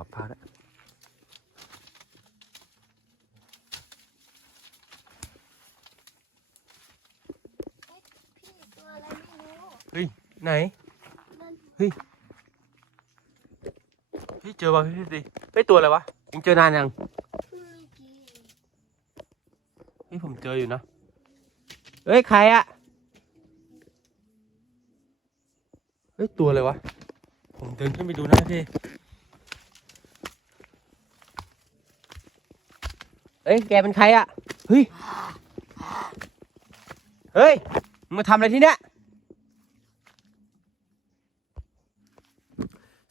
อผ้าด้วยพี่ตัวอะไรไม่รู้เฮ้ย ไหนนั่นเฮ้ย พี่เจอป่ะพี่พี่ตีเฮ้ยตัวอะไรวะยังเจอนานยังเพิ่งเมื่อกี้เองเฮ้ยผมเจออยู่นะเฮ้ยใครอะเฮ้ยตัวอะไรวะ ผมเดินขึ้นไปดูนะพี่ เฮ้ยแกเป็นใครอะเฮ้ยเฮ้ยมึงมาทำอะไรที่เนี้ย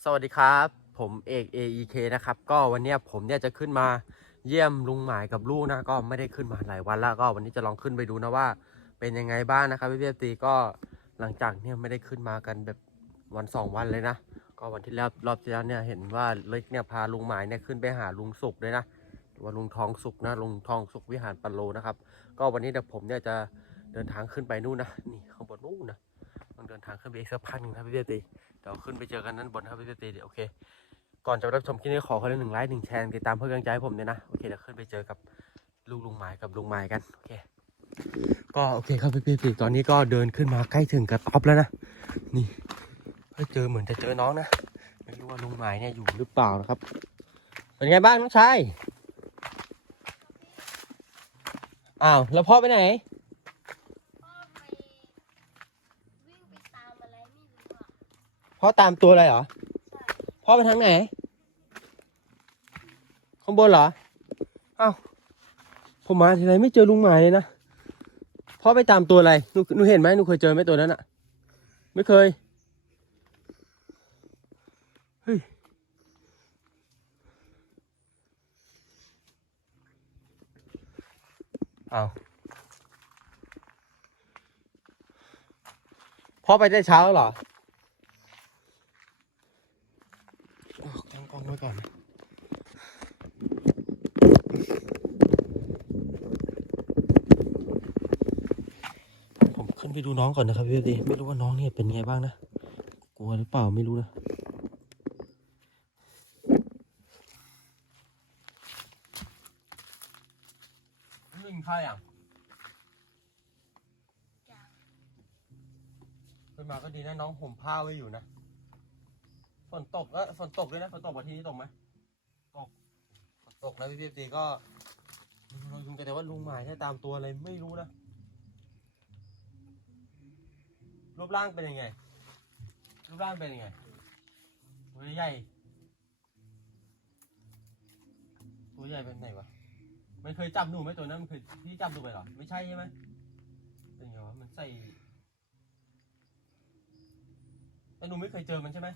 สวัสดีครับ ผมเอก AEK นะครับ ก็วันเนี้ยผมเนี่ยจะขึ้นมาเยี่ยมลุงหมายกับลูกนะก็ไม่ได้ขึ้นมาหลายวันแล้วก็วันนี้จะลองขึ้นไปดูนะว่า เป็นยังไงบ้างนะครับพี่เบียตีก็หลังจากเนี่ยไม่ได้ขึ้นมากันแบบวันสองวันเลยนะ ก็วันที่แล้วรอบที่แล้วเนี่ยเห็นว่าเล็กเนี่ยพาลุงหมายเนี่ยขึ้นไปหาลุงสุกด้วยนะ ว่าลุงทองสุกนะลุงทองสุกวิหารปัลโลนะครับ ก็วันนี้เดี๋ยวผมเนี่ยจะเดินทางขึ้นไปนู่นนะนี่ข้างบนนู่นนะต้องเดินทางขึ้นไปอีกสักพักหนึ่งนะพี่เบียตีเดี๋ยวขึ้นไปเจอกันนั้นบนครับพี่ตีเดี๋ยวโอเค ก่อนจะรับชมคลิปนี้ขอคนละหนึ่งไลค์หนึ่งแชร์ติดตามเพื่อกำลังใจให้ผมด้วยนะโอเคเดี๋ยวขึ้นไปเจอกับลุงลุงหมายกับลุงหมายกันโอเคก็โอเคครับพี่พี่ตอนนี้ก็เดินขึ้นมาใกล้ถึงกระต๊อบแล้วนะนี่ก็เจอเหมือนจะเจอน้องนะไม่รู้ว่าลุงหมายเนี่ยอยู่หรือเปล่านะครับเป็นไงบ้างน้องชาย อ้าว แล้วพ่อไปไหน พ่อไปวิ่งไปตามอะไรไม่รู้อะพ่อตามตัวอะไรเหรอ ใช่พ่อไปทางไหน ข้างบนเหรอเอ้าผมมาทีไรไม่เจอลุงหมายเลยนะ พ่อไปตามตัวอะไร หนูหนูเห็นไหมหนูเคยเจอไหมตัวนั้นอะไม่เคย เฮ้ย เอาพ่อไปได้เช้าเหรอตั้งกล้องไว้ก่อนผมขึ้นไปดูน้องก่อนนะครับพี่ดีไม่รู้ว่าน้องเนี่ยเป็นไงบ้างนะ กลัวหรือเปล่าไม่รู้นะลิงใครอะ จ้ะ ขึ้ นมาก็ดีนะน้องห่มผ้าไว้อยู่นะ ฝนตกแล้วฝนตกด้วยนะฝนตกวันที่นี้ตกไหมตกฝนตกแล้วพี่พี่ตีก็เรายุงกันแต่ว่าลุงหมายเนี่ยตามตัวอะไรไม่รู้นะรูปร่างเป็นยังไงรูปร่างเป็นยังไงตัวใหญ่ตัวใหญ่เป็นไหนวะมันเคยจับหนูไหมตัวนั้นมันเคยพี่จับหนูไปเหรอไม่ใช่ใช่ไหมเป็นไงวะมันใส่ แล้วหนูไม่เคยเจอมันใช่ไหม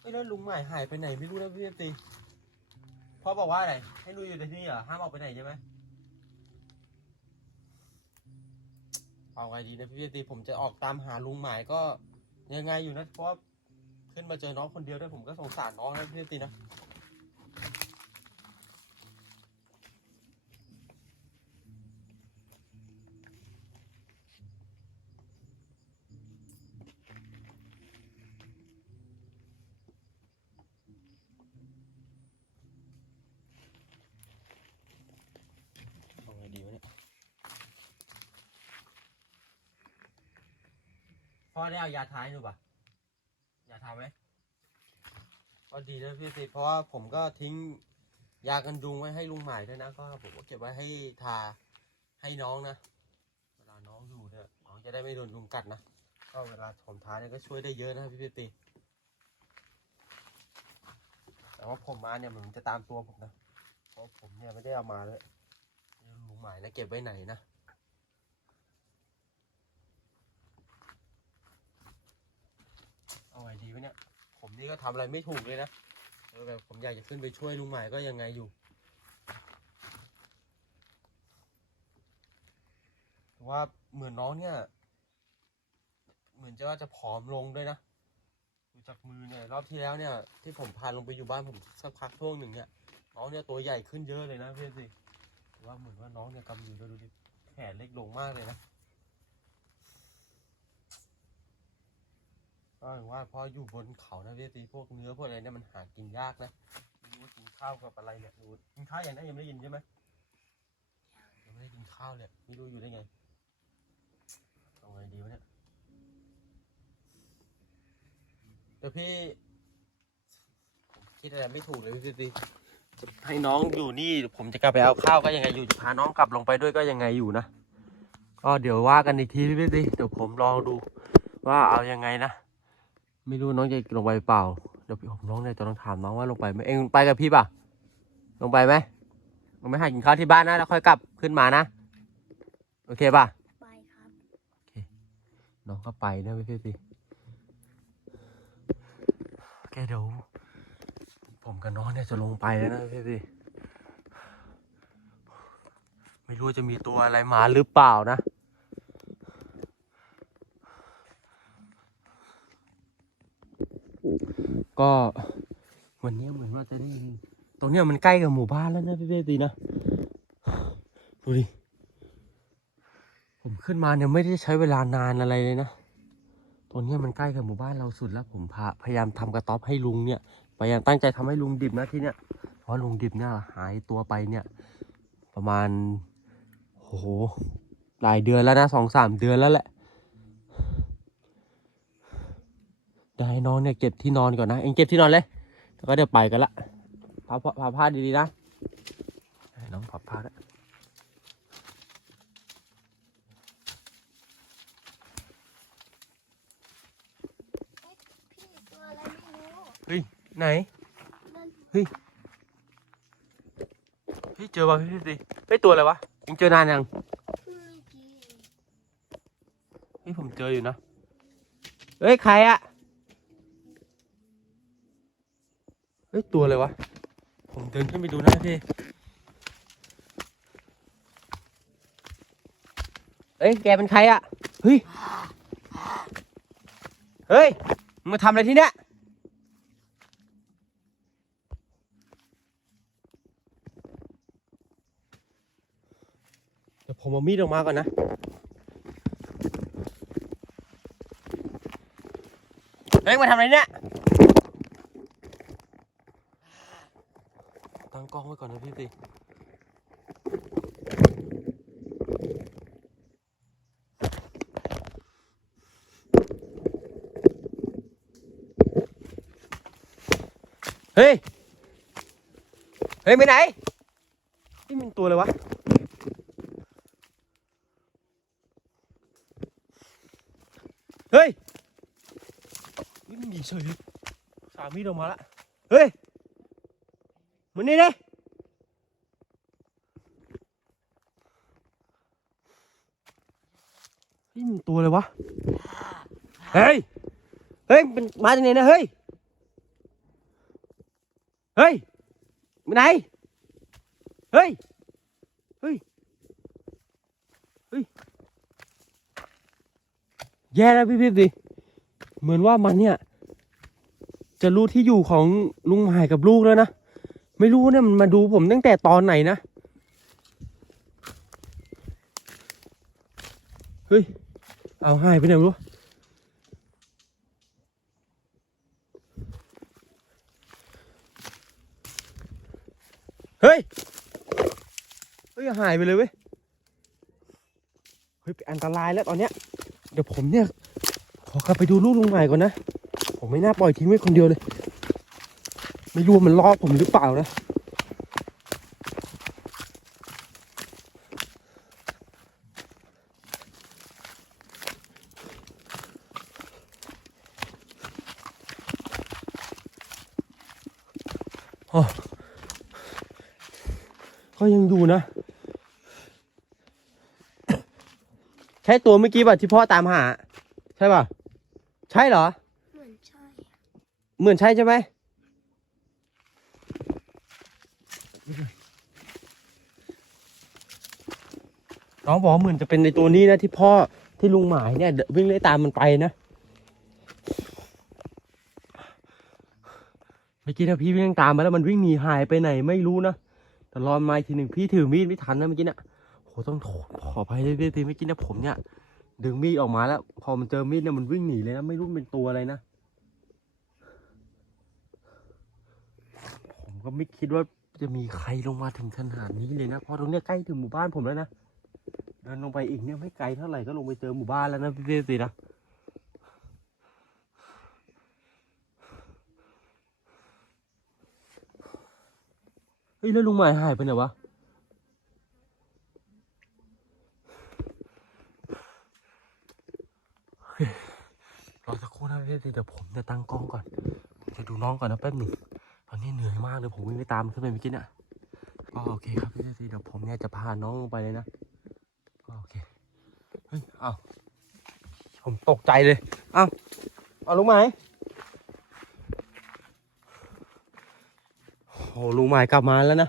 เอ้ยแล้วลุงใหม่หายไปไหนไม่รู้นะพี่ตีพ่อบอกว่าอะไร ให้ลุยอยู่แต่ที่นี่เหรอ ห้ามออกไปไหนใช่ไหมเอาไงดีนะพี่ตีผมจะออกตามหาลุงหมายก็ยังไงอยู่นะ เพราะว่าขึ้นมาเจอน้องคนเดียวด้วยผมก็สงสารน้องนะพี่ตีนะ พ่อได้เอายาทายหนูปะยาทาไหมก็ดีนะพี่สิเพราะว่าผมก็ทิ้งยากันยุงไว้ให้ลุงใหม่ด้วยนะก็ผมก็เก็บไว้ให้ทาให้น้องนะเวลาน้องอยู่เนี่ยน้องจะได้ไม่โดนยุงกัดนะก็เวลาผมทาเนี่ยก็ช่วยได้เยอะนะพี่ปีแต่ว่าผมมาเนี่ยมันจะตามตัวผมนะเพราะผมเนี่ยไม่ได้เอามาเลยลุงหมายนะเก็บไว้ไหนนะ เอาไงดีวะเนี่ย ผมนี่ก็ทำอะไรไม่ถูกเลยนะเออแบบผมอยากจะขึ้นไปช่วยลุงหมายก็ยังไงอยู่แต่ว่าเหมือนน้องเนี่ย เหมือนจะว่าจะผอมลงด้วยนะดูจากมือเนี่ยรอบที่แล้วเนี่ย ที่ผมพาลงไปอยู่บ้านผมสักพักช่วงหนึ่งเนี่ยน้องเนี่ยตัวใหญ่ขึ้นเยอะเลยนะเพื่อนสิว่าเหมือนว่าน้องเนี่ยกำอยู่ด้วยดูดิแขนเล็กลงมากเลยนะ ก็อย่างว่าพออยู่บนเขานะพี่ตีพวกเนื้อพวกอะไรเนี่ยมันหากินยากนะไม่รู้ว่ากินข้าวกับอะไรเนี่ยดูกินข้าวอย่างนั้นยังไม่ได้ยินใช่ไหมยังไม่ได้กินข้าวเลยไม่รู้อยู่ได้ไงเอาไงดีวะเนี่ยเดี๋ยวพี่คิดอะไรไม่ถูกเลยพี่ตีจะให้น้องอยู่นี่ผมจะกลับไปเอาข้าวก็ยังไงอยู่จะพาน้องกลับลงไปด้วยก็ยังไงอยู่นะก็เดี๋ยวว่ากันอีกทีพี่ตีเดี๋ยวผมลองดูว่าเอายังไงนะ ไม่รู้น้องจะลงไปเปล่า เดี๋ยวพี่ผมน้องเนี่ยจะต้องถามน้องว่าลงไปไหมเองไปกับพี่ป่ะ ลงไปไหมลงไปหากินข้าวที่บ้านนะแล้วค่อยกลับขึ้นมานะ โอเคป่ะ ไปครับน้องก็ไปนะพี่พี่โอเคเดี๋ยวผมกับน้องเนี่ยจะลงไปแล้วนะพี่พี่ไม่รู้ว่าจะมีตัวอะไรมาหรือเปล่านะ ก็วันนี้เหมือนว่าจะได้ตรงเนี้ยมันใกล้กับหมู่บ้านแล้วนะพี่พี่ตีนะดูดิผมขึ้นมาเนี่ยไม่ได้ใช้เวลานานอะไรเลยนะตรงเนี้ยมันใกล้กับหมู่บ้านเราสุดแล้ว ผมพาพยายามทำกระต๊อบให้ลุงเนี่ยพยายามตั้งใจทำให้ลุงดิบนะที่เนี่ยเพราะลุงดิบเนี่ยหายตัวไปเนี่ย ประมาณโอ้โหหลายเดือนแล้วนะสองสามเดือนแล้วแหละเดี๋ยวให้น้องเนี่ยเก็บที่นอนก่อนนะ เองเก็บที่นอนเลย แล้วก็เดี๋ยวไปกันละพับพับผ้าดีๆนะให้น้องพับผ้าแล้วพี่ตัวอะไรไม่รู้เฮ้ย ไหนนั่นเฮ้ย เจอป่ะพี่พี่สิเฮ้ยตัวอะไรวะยังเจอนานยังเพิ่งกินเฮ้ยผมเจออยู่นะ เฮ้ย ใครอะ เฮ้ย ตัวอะไรวะ ผมเดินขึ้นไปดูนะพี่ เฮ้ย แกเป็นใครอะเฮ้ย เฮ้ยมึงมาทำอะไรที่เนี้ยเดี๋ยวผมเอามีดออกมาก่อนนะ เฮ้ย มาทำอะไรเนี่ย ตั้งกล้องไว้ก่อนนะพี่สิเฮ้ย เฮ้ยไปไหน นี่มันตัวอะไรวะ เฮ้ย นี่มันหนีเฉยเลยสามีดออกมาละ เฮ้ย มันนี่เลยนี่มันตัวอะไรวะ เฮ้ย เฮ้ยมันมาจากไหนนะเฮ้ย เฮ้ยไปไหน เฮ้ย เฮ้ย เฮ้ย แย่แล้วพี่พี่ดิ เหมือนว่ามันเนี่ย จะรู้ที่อยู่ของลุงหมายกับลูกแล้วนะ ไม่รู้เนี่ยมันมาดูผมตั้งแต่ตอนไหนนะ เฮ้ย เอาหายไปไหนรู้เฮ้ย เฮ้ย หายไปเลยเว้ย เฮ้ยอันตรายแล้วตอนเนี้ย เดี๋ยวผมเนี่ย ขอกลับไปดูลูกลุงใหม่ก่อนนะ ผมไม่น่าปล่อยทิ้งไว้คนเดียวเลย ไม่รู้ว่ามันลอกผมหรือเปล่านะโอ้ก็ยังดูนะ ใช่ตัวเมื่อกี้ป่ะที่พ่อตามหา ใช่ป่ะ ใช่เหรอ เหมือนใช่ เหมือนใช่ใช่ไหม น้อบอกเหมือนจะเป็นในตัวนี้นะที่พ่อที่ลุงหมายเนี่ยวิ่งไล่ตามมันไปนะเมื่อกี้ถ้าพี่วิ่งตามมาแล้วมันวิ่งหนีหายไปไหนไม่รู้นะแต่รอนมาทีหนึ่งพี่ถือมีดไม่ทันนะเมื่อกี้เนี่ยโหต้องขออภัยด้วยทีเมื่อกี้นะผมเนี่ย ดึงมีดออกมาแล้ว พอมันเจอมีดเนี่ยมันวิ่งหนีเลยนะไม่รู้เป็นตัวอะไรนะผมก็ไม่คิดว่าจะมีใครลงมาถึงขนาดนี้เลยนะเพราะตรงเนี้ยใกล้ถึงหมู่บ้านผมแล้วนะ ดินลงไปอีกเนี่ยไม่ไกลเท่าไหร่ก็ลงไปเจอหมู่บ้านแล้วนะพี่เสินะเฮ้ยแล้วลุงหมายหายไปไหนวะเรอสักครู่นะพี่เดี๋ยวผมจะตั้งกล้องก่อนผมจะดูน้องก่อนนะแป๊บหนึ่งตอนนี้เหนื่อยมากเลยผมวิ่งไปตามขึ้นไปเมื่อกี้เนี่ยก็โอเคครับพี่เดี๋ยวผมเนี่ยจะพาน้องลงไปเลยนะ เฮ้ยเอ้าผมตกใจเลยเอ้าเอาลุงหมายโอ้ลุงหมายกลับมาแล้วนะ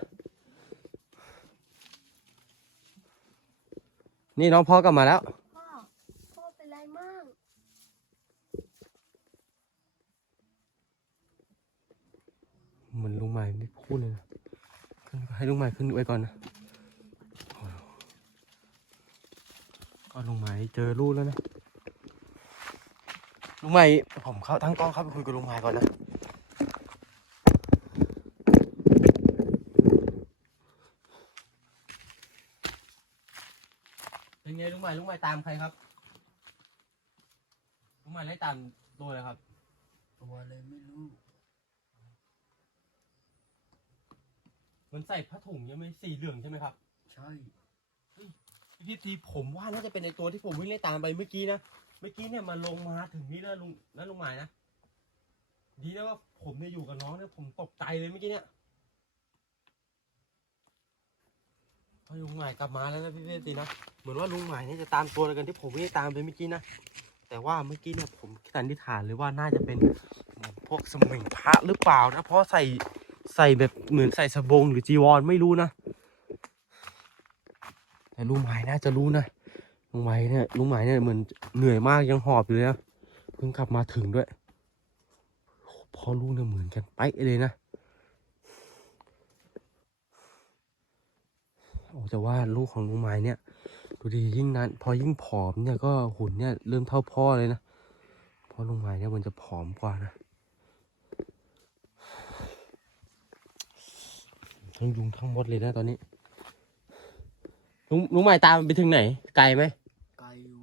นี่น้องพ่อกลับมาแล้ว พ่อ พ่อเป็นไรมั่งเหมือนลุงใหม่ไม่พูดเลยนะขึ้นให้ลุงใหม่ขึ้นไว้ก่อนนะโอ้โห ก็ลุงใหม่เจอลูกแล้วนะลุงใหม่ผมเข้าตั้งกล้องเข้าไปคุยกับลุงใหม่ก่อนนะเป็นไงลุงใหม่ลุงใหม่ตามใครครับลุงใหม่ไล่ตามตัวเลยครับ ตัวอะไรไม่รู้มันใส่ผ้าถุงยังไม่สีเหลืองใช่ไหมครับ ใช่ พี่ทีผมว่าน่าจะเป็นในตัวที่ผมวิ่งไล่ตามไปเมื่อกี้นะ เมื่อกี้เนี่ยมันลงมาถึงนี่แล้วลุงนั่นลุงหมายนะ ดีนะว่าผมเนี่ยอยู่กับน้องเนี่ยผมตกใจเลยเมื่อกี้เนี่ยพอลุงหมายกลับมาแล้วนะพี่พี่ตีนะ เหมือนว่าลุงหมายเนี่ยจะตามตัวกันที่ผมวิ่งไล่ตามไปเมื่อกี้นะ แต่ว่าเมื่อกี้เนี่ยผมสันนิษฐานเลยว่าน่าจะเป็นพวกสมิงพระหรือเปล่านะ เพราะใส่ใส่แบบเหมือนใส่สบงหรือจีวรไม่รู้นะ แต่ลุงหมายน่าจะรู้นะลุงหมายเนี่ยลุงหมายเนี่ยเหมือนเหนื่อยมากยังหอบอยู่เลยนะเพิ่งกลับมาถึงด้วยพ่อลูกเนี่ยเหมือนกันไปเลยนะโอ้แต่ว่าลูกของลุงหมายเนี่ย ดูดียิ่งนั้น พอยิ่งผอมเนี่ยก็หุ่นเนี่ยเริ่มเท่าพ่อเลยนะเพราะลุงหมายเนี่ยมันจะผอมกว่านะทั้งยุงทั้งมดเลยนะตอนนี้ ลุงลุงหมายตามไปถึงไหน ไกลไหมไกลอยู่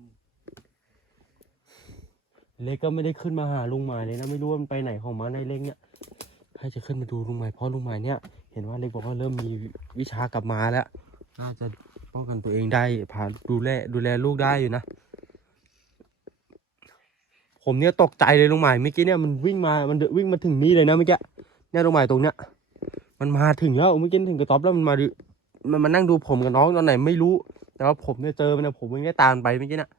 เล็กก็ไม่ได้ขึ้นมาหาลุงหมายเลยนะไม่รู้ว่ามันไปไหนของมันในเล็กเนี่ยให้จะขึ้นมาดูลุงหมายเพราะลุงหมายเนี่ย เห็นว่าเล็กบอกว่าเริ่มมีวิชากลับมาแล้ว น่าจะป้องกันตัวเองได้พาดูแลดูแลลูกได้อยู่นะผมเนี่ยตกใจเลยลุงหมายเมื่อกี้เนี่ยมันวิ่งมามันเดินวิ่งมาถึงนี่เลยนะเมื่อกี้เนี่ยลุงหมายตรงเนี้ยมันมาถึงแล้วเมื่อกี้ถึงกระต๊อบแล้วมันมาดู มันมานั่งดูผมกับน้องตอนไหนไม่รู้ แต่ว่าผมเนี่ยเจอมันนะผมวิ่งได้ตามไปเมื่อกี้น่ะ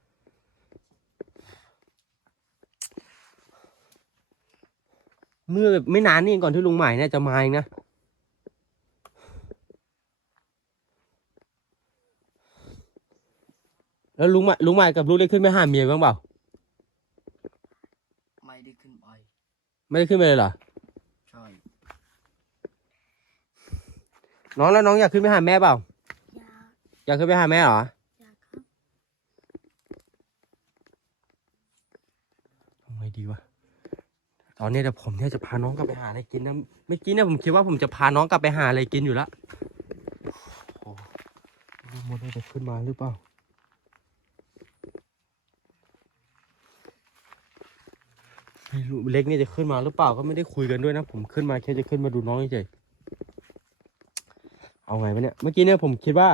เมื่อแบบไม่นานนี่เองก่อนที่ลุงใหม่เนี่ยจะมาเองนะแล้วลุงใหม่ลุงใหม่กับลูกได้ขึ้นไปหาเมียบ้างเปล่า ไม่ได้ขึ้นไป ไม่ได้ขึ้นไปเลยเหรอ ใช่ น้องแล้วน้องอยากขึ้นไปหาแม่เปล่า อยากอยากขึ้นไปหาแม่เหรอ อยากครับทำไงดีวะ ตอนนี้เดี๋ยวผมเนี่ยจะพาน้องกลับไปหาอะไรกินนะ เมื่อกี้เนี่ยผมคิดว่าผมจะพาน้องกลับไปหาอะไรกินอยู่แล้วโอ้โหลูกมดเนี่ยจะขึ้นมาหรือเปล่า ไม่รู้เล็กเนี่ยจะขึ้นมาหรือเปล่าก็ไม่ได้คุยกันด้วยนะ ผมขึ้นมาแค่จะขึ้นมาดูน้องเฉยๆ เอาไงวะเนี่ย เมื่อกี้เนี่ยผมคิดว่า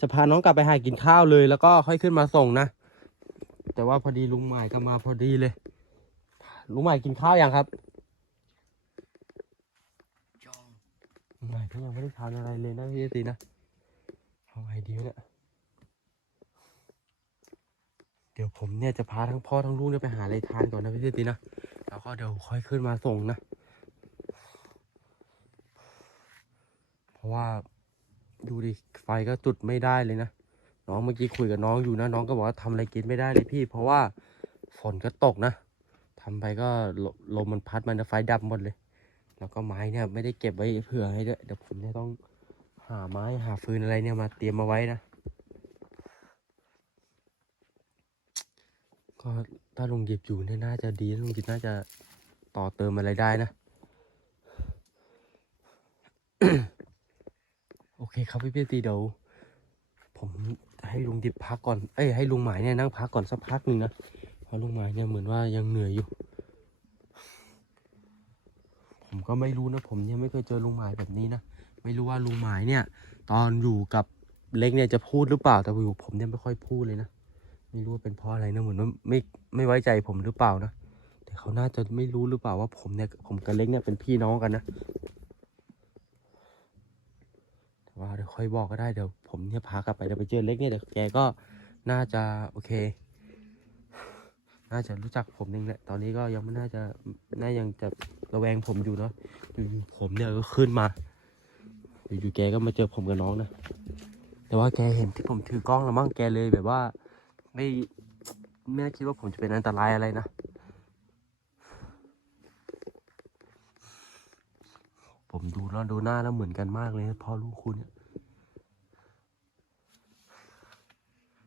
จะพาน้องกลับไปหากินข้าวเลย แล้วก็ค่อยขึ้นมาส่งนะ แต่ว่าพอดีลุงหมายก็มาพอดีเลย ลุงหมายกินข้าวยังครับลุงหมายก็ยังไม่ได้ทานอะไรเลยนะพี่ตีนะเอาไงดีวะเนี่ย เดี๋ยวผมเนี่ยจะพาทั้งพ่อทั้งลูกเนี่ยไปหาอะไรทานก่อนนะพี่ตีนะ แล้วก็เดี๋ยวค่อยขึ้นมาส่งนะ เพราะว่า ดูดิไฟก็จุดไม่ได้เลยนะน้องเมื่อกี้คุยกับน้องอยู่นะน้องก็บอกว่าทำอะไรกินไม่ได้เลยพี่ เพราะว่าฝนก็ตกนะทำไปก็ลมมันพัดมันจะไฟดับหมดเลย แล้วก็ไม้เนี่ยไม่ได้เก็บไว้เผื่อให้ด้วยเดี๋ยวผมเนี่ยต้องหาไม้หาฟืนอะไรเนี่ยมาเตรียมมาไว้นะก็ถ้าลุงหยิบอยู่เนี่ยน่าจะดีลุงหยิบน่าจะต่อเติมอะไรได้นะ อเคครับพี่พี่ตีเดี๋ยวผมให้ลุงดิบพักก่อน เอ้ยให้ลุงหมายเนี่ยนั่งพักก่อนสักพักหนึ่งนะ เพราะลุงหมายเนี่ยเหมือนว่ายังเหนื่อยอยู่ ผมก็ไม่รู้นะ ผมเนี่ยไม่เคยเจอลุงหมายแบบนี้นะ ไม่รู้ว่าลุงหมายเนี่ย ตอนอยู่กับเล็กเนี่ยจะพูดหรือเปล่า แต่อยู่ผมเนี่ยไม่ค่อยพูดเลยนะ ไม่รู้ว่าเป็นเพราะอะไรนะ เหมือนว่าไม่ไม่ไว้ใจผมหรือเปล่านะ แต่เขาน่าจะไม่รู้หรือเปล่าว่าผมเนี่ยผมกับเล็กเนี่ยเป็นพี่น้องกันนะ แต่ว่าเดี๋ยวค่อยบอกก็ได้เดี๋ยวผมเนี่ยพากลับไปเดี๋ยวไปเจอเล็กเนี่ยเดี๋ยวแกก็น่าจะโอเค น่าจะรู้จักผมเองแหละ ตอนนี้ก็ยังไม่น่าจะ น่ายังจะระแวงผมอยู่เนาะ อยู่ผมเนี่ยก็ขึ้นมา อยู่ๆแกก็มาเจอผมกับน้องนะ แต่ว่าแกเห็นที่ผมถือกล้องแล้วมั้งแกเลยแบบว่า ไม่ไม่น่าคิดว่าผมจะเป็นอันตรายอะไรนะผมดูแล้วดูหน้าแล้วเหมือนกันมากเลยพ่อลูกคุณเนี่ย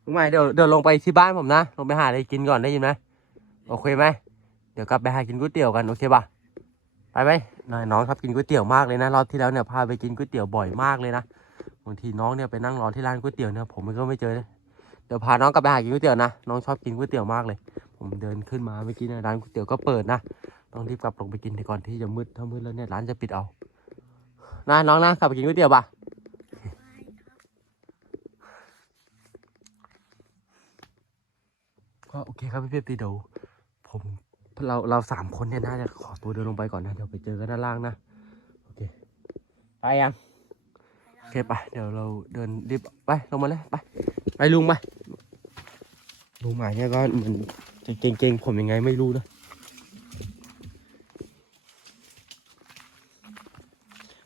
ลุงใหม่เดี๋ยวเดี๋ยวลงไปที่บ้านผมนะ ลงไปหาอะไรกินก่อนได้ยินไหมโอเคไหมเดี๋ยวกลับไปหากินก๋วยเตี๋ยวกันโอเคป่ะไปไหมนายน้องครับกินก๋วยเตี๋ยวมากเลยนะรอบที่แล้วเนี่ยพาไปกินก๋วยเตี๋ยวบ่อยมากเลยนะบางทีน้องเนี่ยไปนั่งรอที่ร้านก๋วยเตี๋ยวเนี่ยผมก็ไม่เจอเลยเดี๋ยวพาน้องกลับไปหากินก๋วยเตี๋ยวนะน้องชอบกินก๋วยเตี๋ยวมากเลย ผมเดินขึ้นมาเมื่อกี้เนี่ยร้านก๋วยเตี๋ยวก็เปิดนะต้องรีบกลับลงไปกินก่อนที่จะมืดถ้ามืดแล้วเนี่ยร้านจะปิดเอานะน้องนะกลับไปกินก๋วยเตี๋ยวป่ะ ก็โอเคครับพี่เพียตีเดี๋ยวผมเราเราสามคนเนี่ยน่าจะขอตัวเดินลงไปก่อนนะ เดี๋ยวไปเจอกันด้านล่างนะ โอเค ไปยัง โอเคไป เดี๋ยวเราเดินรีบไปลงมาเลยไป ไปลุงไปลุงหมายเนี่ยก็เหมือนจะเก่งๆผมยังไงไม่รู้นะ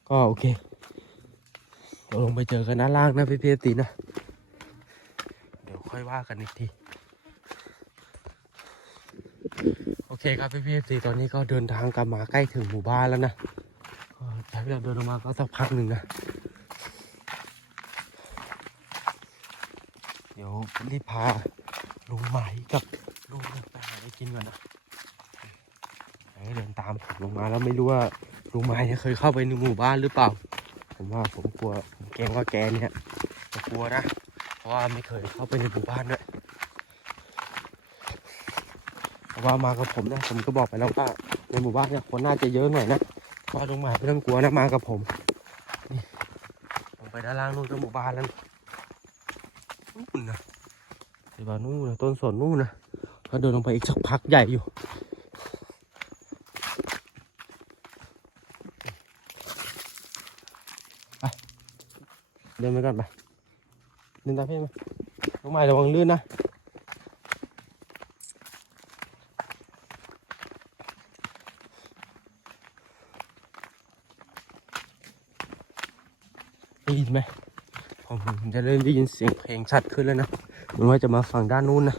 ก็โอเคเดี๋ยวลงไปเจอกันด้านล่างนะพี่เพียตีนะ เดี๋ยวค่อยว่ากันอีกที โอ เคครับพี่พี่สีตอนนี้ก็เดินทางกลับมาใกล้ถึงหมู่บ้านแล้วนะใช้เวลาเดินออกมาก็สักพักหนึ่งนะเดี๋ยวรีบพาลุงไหมกับลุงไปหาอะไรกินก่อนนะไหนเดินตามผมลงมาแล้วไม่รู้ว่าลุงไหมเนี่ยเคยเข้าไปในหมู่บ้านหรือเปล่า ผมว่าผมกลัวผมเกรงว่าแกเนี่ยจะกลัวนะ เพราะว่าไม่เคยเข้าไปในหมู่บ้านด้วย แต่ ว่ามากับผมนะ ผมก็บอกไปแล้วว่าในหมู่บ้านเนี่ยคนน่าจะเยอะหน่อยนะว่าตรงมาไม่ต้องกลัวนะมากับผมนี่ลงไปด้านล่างนู่นก็หมู่บ้านแล้วนู่นนะไอ้บ้านนู่นนะต้นสนนู่นนะก็เดินลงไปอีกสักพักใหญ่อยู่ไปเดินไปก่อนไปเดินตามพี่มาลงมาระวังลื่นนะ ได้ยินไหมผมผม จะเริ่มได้ยินเสียงเพลงชัดขึ้นแล้วนะเหมันว่าจะมาฝั่งด้านนู้นนะ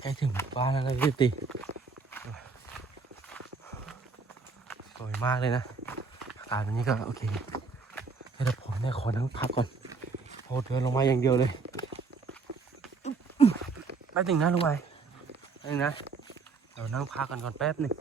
ใกล้ถึงบ้านแล้วนะพี่ตีสวยมากเลยนะอากาศวันนี้ก็โอเคเดี๋ยวผมเนี่ยขอนั่งพักก่อนโอเดินลงมาอย่างเดียวเลยแป๊บหนึ่งนะลงมาแป๊บหนึงนะเดี๋ยวนั่งพักกันก่อนแป๊บหนึ่ง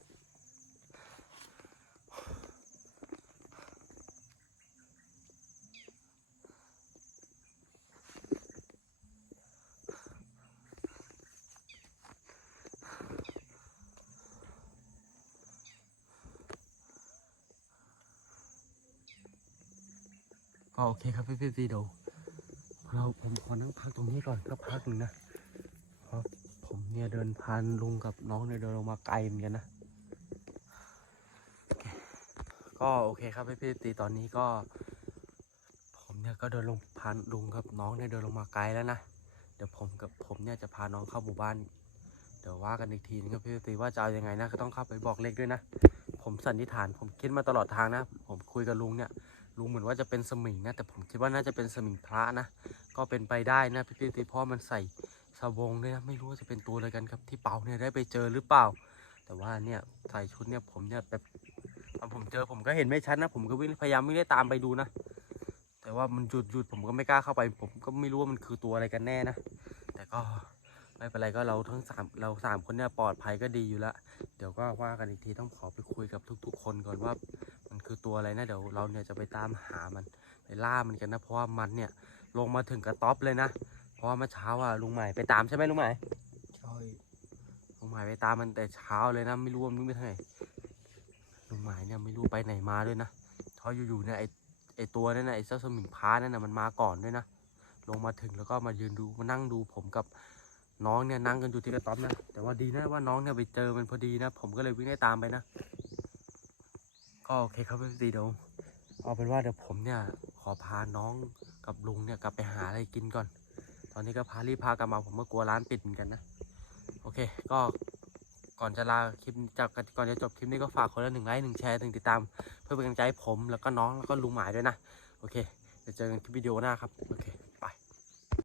ก็โอเคครับพี่พี่ๆเดี๋ยวเราผมขอนั่งพักตรงนี้ก่อนก็พักหนึ่งนะเพราะผมเนี่ยเดินผ่านลุงกับน้องเนี่ยเดินลงมาไกลเหมือนกันนะ ก็โอเคครับพี่พี่ตีตอนนี้ก็ ผมเนี่ยก็เดินลงผ่านลุงกับน้องเนี่ยเดินลงมาไกลแล้วนะเดี๋ยวผมกับผมเนี่ยจะพาน้องเข้าหมู่บ้าน เดี๋ยวว่ากันอีกทีนึงครับพี่ตีว่าจะเอายังไงนะก็ต้องเข้าไปบอกเลขด้วยนะ ผมสันนิษฐานผมคิดมาตลอดทางนะ ผมคุยกับลุงเนี่ย ลุงเหมือนว่าจะเป็นสมิงนะ แต่ผมคิดว่าน่าจะเป็นสมิงพระนะ ก็เป็นไปได้นะพี่พี่ตีเพราะมันใส่สบงเนี่ยไม่รู้ว่าจะเป็นตัวอะไรกันครับ ที่เปาเนี่ยได้ไปเจอหรือเปล่า แต่ว่าเนี่ยใส่ชุดเนี่ยผมเนี่ยแบบตอนผมเจอผมก็เห็นไม่ชัดนะ ผมก็วิ่งพยายามวิ่งได้ตามไปดูนะ แต่ว่ามันหยุดหยุดผมก็ไม่กล้าเข้าไป ผมก็ไม่รู้ว่ามันคือตัวอะไรกันแน่นะ แต่ก็ไม่เป็นไรก็เราทั้งสามเราสามคนเนี่ยปลอดภัยก็ดีอยู่ล้วเดี๋ยวก็ว่ากันอีกทีต้องขอไปคุยกับทุก ๆ คนก่อนว่า คือตัวอะไรนะเดี๋ยวเราเนี่ยจะไปตามหามันไปล่ามันกันนะเพราะว่ามันเนี่ยลงมาถึงกระต๊อบเลยนะเพราะว่าเมื่อเช้าอะลุงใหม่ไปตามใช่ไหมลุงใหม่ใช่ลุงหมายไปตามมันแต่เช้าเลยนะไม่รู้ว่ามันวิ่งไปทางไหนลุงหมายเนี่ยไม่รู้ไปไหนมาด้วยนะเขาอยู่ๆเนี่ยไอไอตัวนั่นนะไอเจ้าสมิงพร้านั่นนะมันมาก่อนด้วยนะลงมาถึงแล้วก็มายืนดูมานั่งดูผมกับน้องเนี่ยนั่งกันอยู่ที่กระต๊อบนะแต่ว่าดีนะว่าน้องเนี่ยไปเจอมันพอดีนะ ผมก็เลยวิ่งได้ตามไปนะ ก็โอเคครับพี่เดี๋ยวเอาเป็นว่าเดี๋ยวผมเนี่ยขอพาน้องกับลุงเนี่ยกลับไปหาอะไรกินก่อน ตอนนี้ก็พารีบพากลับมาผมก็กลัวร้านปิดเหมือนกันนะ โอเค ก็ก่อนจะลาคลิปจากก่อนจะจบคลิปนี้ก็ฝากคนละหนึ่งไลค์หนึ่งแชร์หนึ่งติดตาม เพื่อเป็นกำลังใจให้ผมแล้วก็น้องแล้วก็ลุงหมายด้วยนะ โอเคเดี๋ยวเจอกันคลิปวิดีโอหน้าครับ โอเค